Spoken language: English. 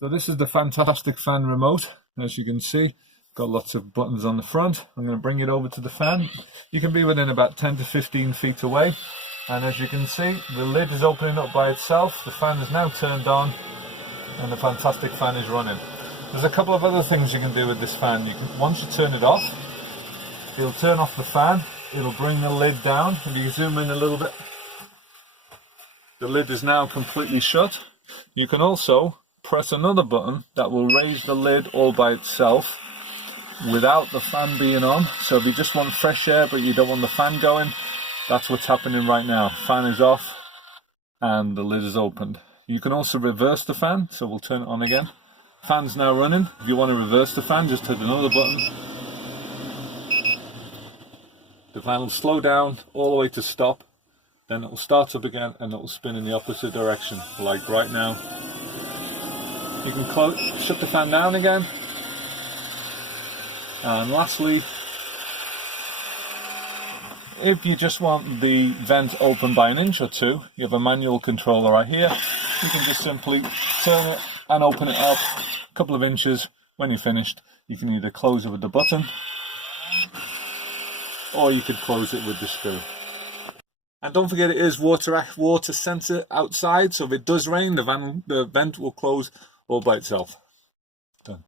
So this is the fantastic fan remote. As you can see, got lots of buttons on the front. I'm going to bring it over to the fan. You can be within about 10 to 15 feet away. And as you can see, the lid is opening up by itself. The fan is now turned on and the fantastic fan is running. There's a couple of other things you can do with this fan. Once you turn it off, it'll turn off the fan. It'll bring the lid down. If you zoom in a little bit, the lid is now completely shut. You can also press another button that will raise the lid all by itself without the fan being on. So if you just want fresh air but you don't want the fan going, that's what's happening right now. Fan is off and the lid is opened. You can also reverse the fan, so we'll turn it on again. Fan's now running. If you want to reverse the fan, just hit another button. The fan will slow down all the way to stop, then it will start up again and it will spin in the opposite direction, like right now. You can shut the fan down again. And lastly, if you just want the vent open by an inch or two, you have a manual controller right here. You can just simply turn it and open it up a couple of inches. When you're finished, you can either close it with the button or you could close it with the screw. And don't forget, it is water sensor outside, so if it does rain, the vent will close all by itself.